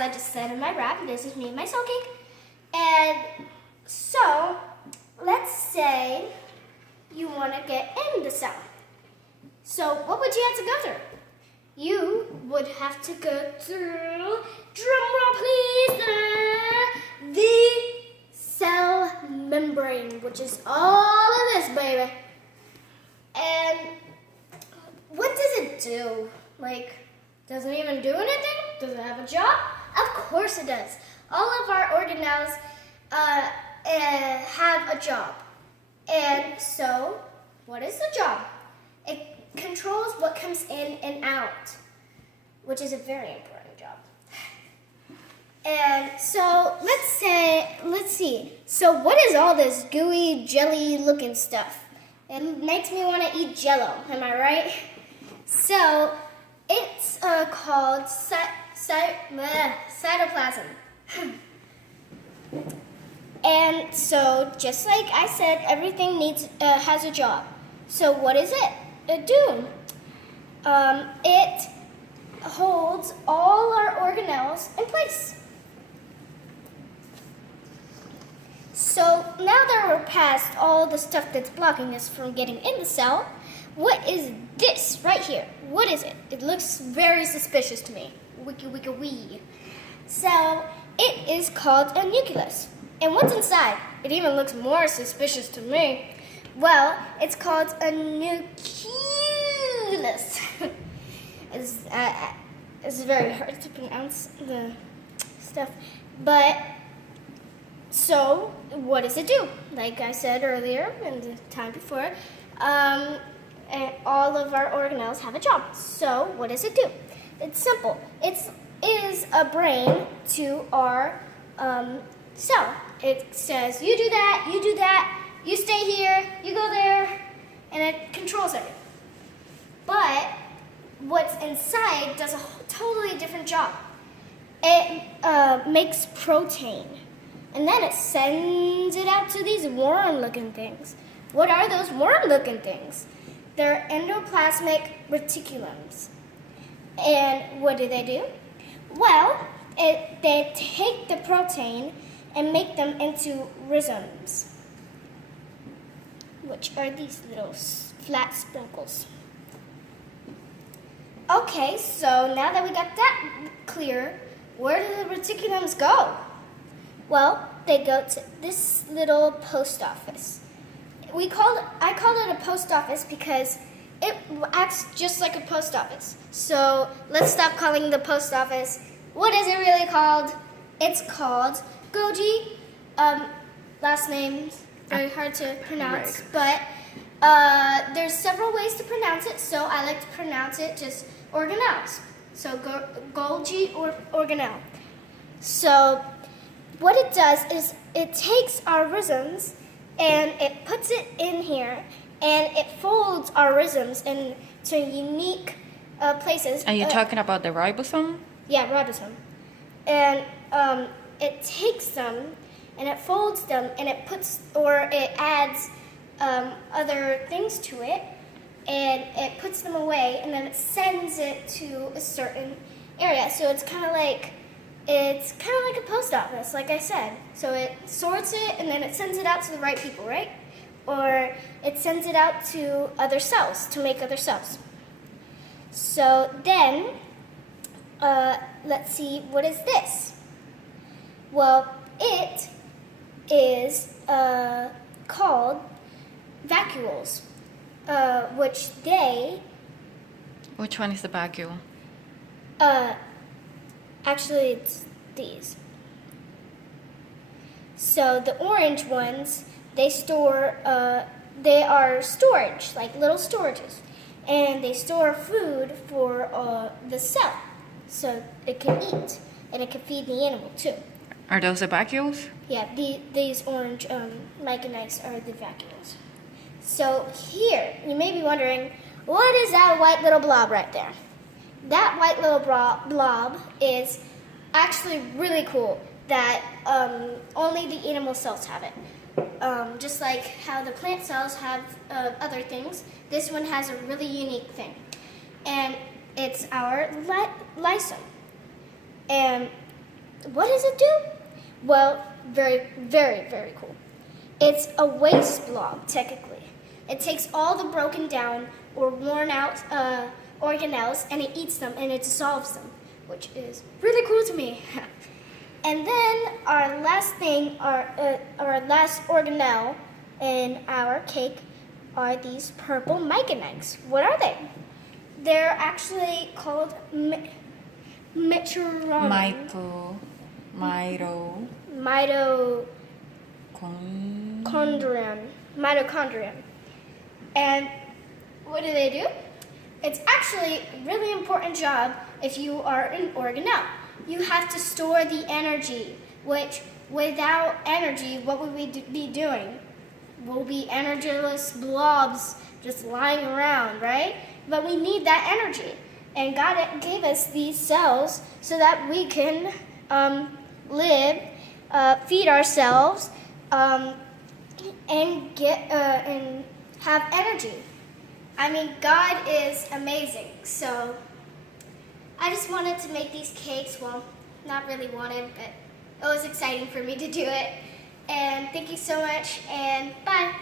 as I just said in my rap, this is me and my cell cake. And so, let's say you want to get in the cell. So, what would you have to go through? You would have to go through, drumroll please, the cell membrane, which is all of this, baby. And what does it do? Like, does it even do anything? Does it have a job? Of course it does. All of our organelles have a job. And so, what is the job? It controls what comes in and out, which is a very important job. And so, let's see. So what is all this gooey, jelly looking stuff? It makes me want to eat Jello, am I right? So, it's called cytoplasm. And so, just like I said, everything has a job. So what does it do? It holds all our organelles in place. So now that we're past all the stuff that's blocking us from getting in the cell, what is this right here? What is it? It looks very suspicious to me. Wiki wiki wee. So it is called a nucleus. And what's inside? It even looks more suspicious to me. Well, it's called a nucleus. It's very hard to pronounce the stuff. But, so, what does it do? Like I said earlier, in the time before, all of our organelles have a job. So, what does it do? It's simple. It is a brain to our cell. It says, you do that, you stay here, you go there, and it controls everything. But what's inside does a totally different job. It makes protein, and then it sends it out to these worm-looking things. What are those worm-looking things? They're endoplasmic reticulums. And what do? Well, they take the protein and make them into rhizomes, which are these little flat sprinkles. Okay, so now that we got that clear, where do the reticulums go? Well, they go to this little post office. I call it a post office because it acts just like a post office. So let's stop calling the post office. What is it really called? It's called Goji. Last name's very hard to pronounce, but there's several ways to pronounce it, so I like to pronounce it just organelles. So Golgi or organelle. So what it does is it takes our rhizomes and it puts it in here, and it folds our rhizomes into unique places. Are you talking about the ribosome? Yeah, ribosome. And it takes them and it folds them and it adds other things to it, and it puts them away, and then it sends it to a certain area. So it's kind of like a post office, like I said. So it sorts it and then it sends it out to the right people, right? Or it sends it out to other cells to make other cells. So then, let's see, what is this? Well, it is called vacuoles, Which one is the vacuole? Actually, it's these. So the orange ones, they are storage, like little storages. And they store food for the cell, so it can eat, and it can feed the animal too. Are those the vacuoles? Yeah, these orange micanites are the vacuoles. So here, you may be wondering, what is that white little blob right there? That white little blob is actually really cool that only the animal cells have it. Just like how the plant cells have other things, this one has a really unique thing. And it's our lysome. And what does it do? Well, very, very, very cool. It's a waste blob, technically. It takes all the broken down or worn out organelles and it eats them and it dissolves them, which is really cool to me. And then our last thing, our last organelle in our cake are these purple myconites. What are they? They're actually called Mitochondria. Mitochondria. And what do? It's actually a really important job if you are an organelle. You have to store the energy, which without energy, what would we be doing? We'll be energyless blobs just lying around, right? But we need that energy. And God gave us these cells so that we can live, feed ourselves, and and have energy. I mean, God is amazing. So I just wanted to make these cakes. Well, not really wanted, but it was exciting for me to do it. And thank you so much, and bye.